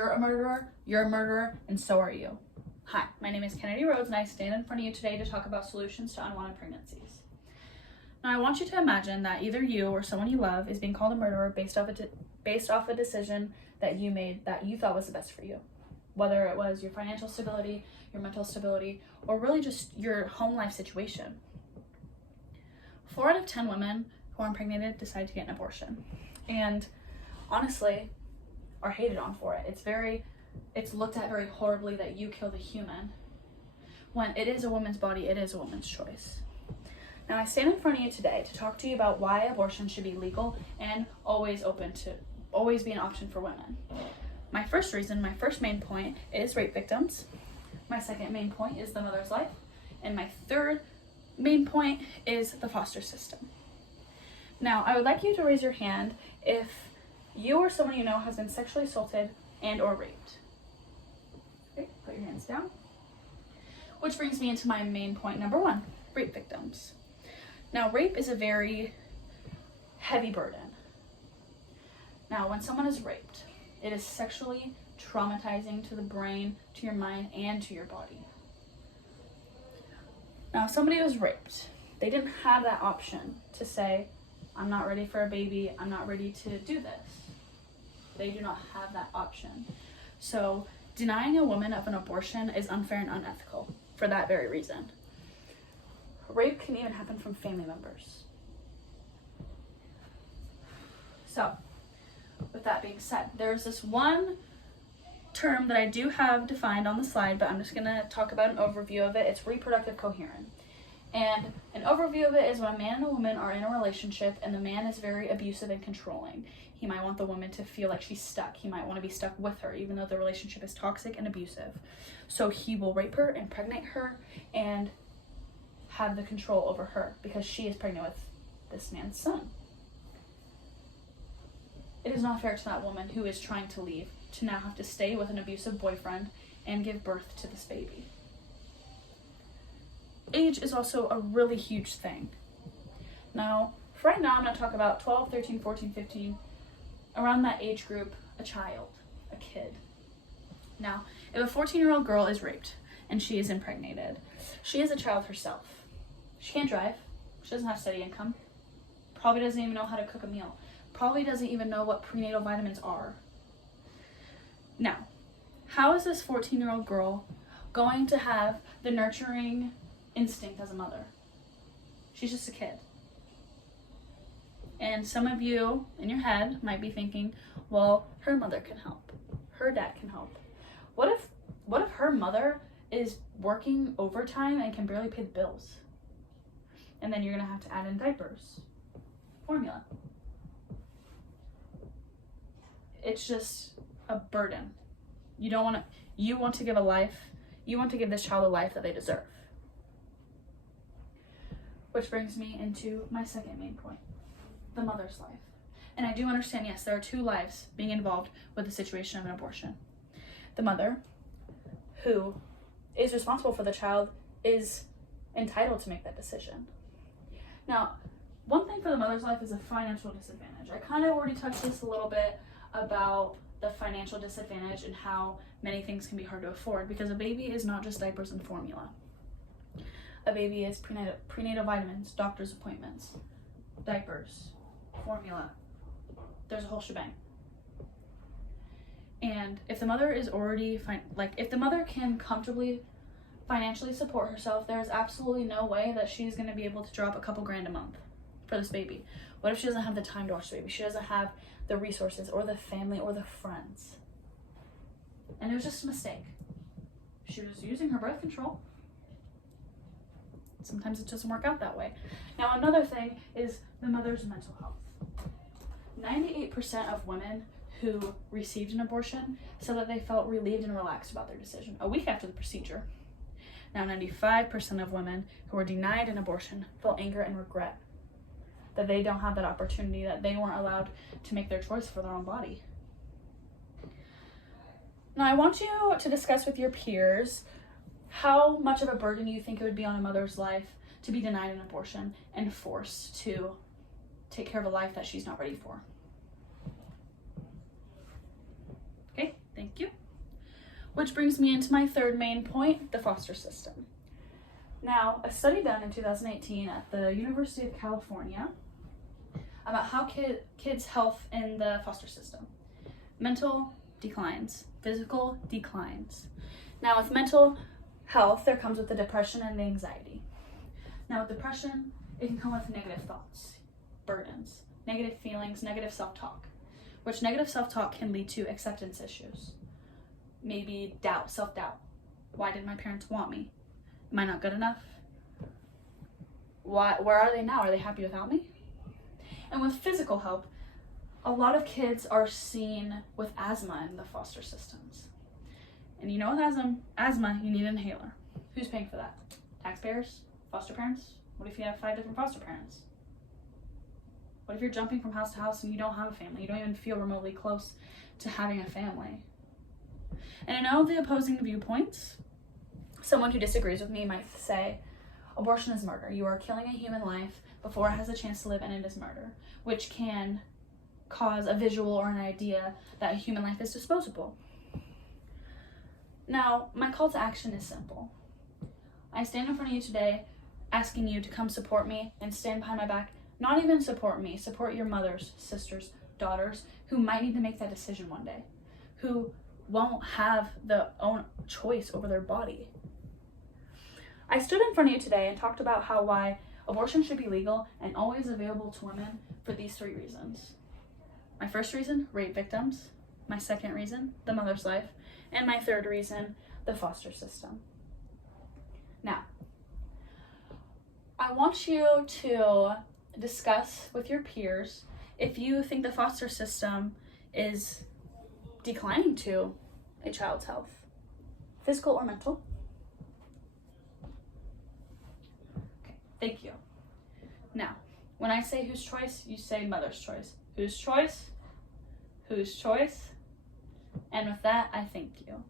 You're a murderer, and so are you. Hi, my name is Kennedy Rhodes, and I stand in front of you today to talk about solutions to unwanted pregnancies. Now, I want you to imagine that either you or someone you love is being called a murderer based off a decision that you made that you thought was the best for you. Whether it was your financial stability, your mental stability, or really just your home life situation. 4 out of 10 women who are impregnated decide to get an abortion. And honestly, are hated on for it. It's looked at very horribly that you killed a human. When it is a woman's body, it is a woman's choice. Now, I stand in front of you today to talk to you about why abortion should be legal and always be an option for women. My first main point is rape victims. My second main point is the mother's life. And my third main point is the foster system. Now, I would like you to raise your hand if you or someone you know has been sexually assaulted and or raped. Okay, put your hands down. Which brings me into my main point number 1, rape victims. Now, rape is a very heavy burden. Now, when someone is raped, it is sexually traumatizing to the brain, to your mind, and to your body. Now, if somebody was raped, they didn't have that option to say, I'm not ready for a baby, I'm not ready to do this. They do not have that option. So, denying a woman of an abortion is unfair and unethical for that very reason. Rape can even happen from family members. So, with that being said, there's this one term that I do have defined on the slide, but I'm just going to talk about an overview of it. It's reproductive coherence. And an overview of it is when a man and a woman are in a relationship and the man is very abusive and controlling. He might want the woman to feel like she's stuck. He might want to be stuck with her, even though the relationship is toxic and abusive. So he will rape her, impregnate her, and have the control over her because she is pregnant with this man's son. It is not fair to that woman who is trying to leave to now have to stay with an abusive boyfriend and give birth to this baby. Age is also a really huge thing. Now, for right now, I'm going to talk about 12, 13, 14, 15, around that age group, a child, a kid. Now, if a 14-year-old girl is raped and she is impregnated, she is a child herself. She can't drive. She doesn't have steady income. Probably doesn't even know how to cook a meal. Probably doesn't even know what prenatal vitamins are. Now, how is this 14-year-old girl going to have the nurturing instinct as a mother? She's just a kid. And some of you in your head might be thinking, well, her mother can help. Her dad can help. What if her mother is working overtime and can barely pay the bills? And then you're going to have to add in diapers, formula. It's just a burden. You want to give this child a life that they deserve. Which brings me into my second main point, the mother's life. And I do understand, yes, there are 2 lives being involved with the situation of an abortion. The mother, who is responsible for the child, is entitled to make that decision. Now, one thing for the mother's life is a financial disadvantage. I kind of already touched this a little bit about the financial disadvantage and how many things can be hard to afford, because a baby is not just diapers and formula. A baby is prenatal vitamins, doctor's appointments, diapers, formula. There's a whole shebang. And if the mother is already if the mother can comfortably financially support herself, there is absolutely no way that she's going to be able to drop a couple grand a month for this baby. What if she doesn't have the time to watch the baby? She doesn't have the resources or the family or the friends. And it was just a mistake. She was using her birth control. Sometimes it doesn't work out that way. Now, another thing is the mother's mental health. 98% of women who received an abortion said that they felt relieved and relaxed about their decision a week after the procedure. Now, 95% of women who were denied an abortion felt anger and regret that they don't have that opportunity, that they weren't allowed to make their choice for their own body. Now, I want you to discuss with your peers how much of a burden you think it would be on a mother's life to be denied an abortion and forced to take care of a life that she's not ready for. Okay, thank you. Which brings me into my third main point, the foster system. Now, a study done in 2018 at the University of California about how kids' health in the foster system. Mental declines, physical declines. Now, with mental health, there comes with the depression and the anxiety. Now, with depression, it can come with negative thoughts, burdens, negative feelings, negative self-talk, which negative self-talk can lead to acceptance issues. Maybe doubt, self-doubt. Why did my parents want me? Am I not good enough? Where are they now? Are they happy without me? And with physical help, a lot of kids are seen with asthma in the foster systems. And you know with asthma, you need an inhaler. Who's paying for that? Taxpayers? Foster parents? What if you have 5 different foster parents? What if you're jumping from house to house and you don't have a family? You don't even feel remotely close to having a family. And I know the opposing viewpoints. Someone who disagrees with me might say, abortion is murder. You are killing a human life before it has a chance to live, and it is murder, which can cause a visual or an idea that a human life is disposable. Now, my call to action is simple. I stand in front of you today asking you to come support me and stand behind my back. Not even support me, support your mothers, sisters, daughters who might need to make that decision one day, who won't have the own choice over their body. I stood in front of you today and talked about why abortion should be legal and always available to women for these 3 reasons. My first reason, rape victims. My second reason, the mother's life. And my third reason, the foster system. Now, I want you to discuss with your peers if you think the foster system is declining to a child's health, physical or mental. Okay, thank you. Now, when I say whose choice, you say mother's choice. Whose choice? Whose choice? And with that, I thank you.